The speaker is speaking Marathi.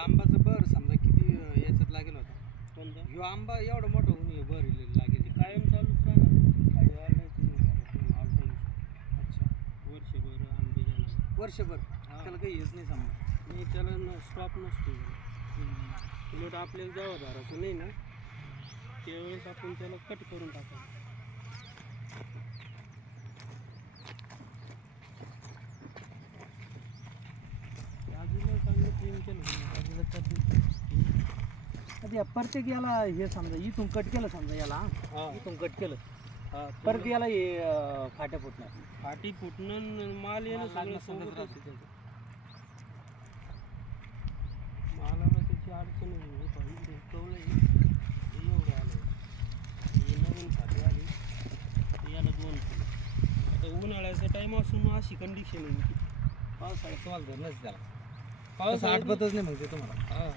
आंबाचं बर समजा किती याच्यात लागेल होता कोणतं ह्यो आंबा एवढा मोठा होऊन हे बर लागेल ते कायम चालूच राहणार काही वाढायचं नाही ऑल टाईम. अच्छा वर्षभर आंबे जाणार वर्षभर त्याला काही हेच नाही समजा नाही त्याला स्टॉप नसतो. उलट आपल्याला जेव्हा धरायचं नाही ना त्यावेळेस आपण त्याला कट करून टाकायचं. बाजूला चांगलं क्लीन केलं बाजूला आता या प्रत्येक याला हे समजा इथून कट केलं समजा याला हां इथून कट केलं हां परत याला हे फाट्या फुटणार फाटी फुटणं माल येणं सगळं सोबतच आहे त्याचं. मालाला त्याची अडचण नाही पाहिजे कवलं हे एवढं आलं हे नवीन फाटी आली ते याला 2 किलो. आता उन्हाळ्याचा टाईम असून अशी कंडिशन आहे की पावसाळ्यात तुम्हाला धरणच त्याला पाऊस आठवतच नाही मग ते तुम्हाला हां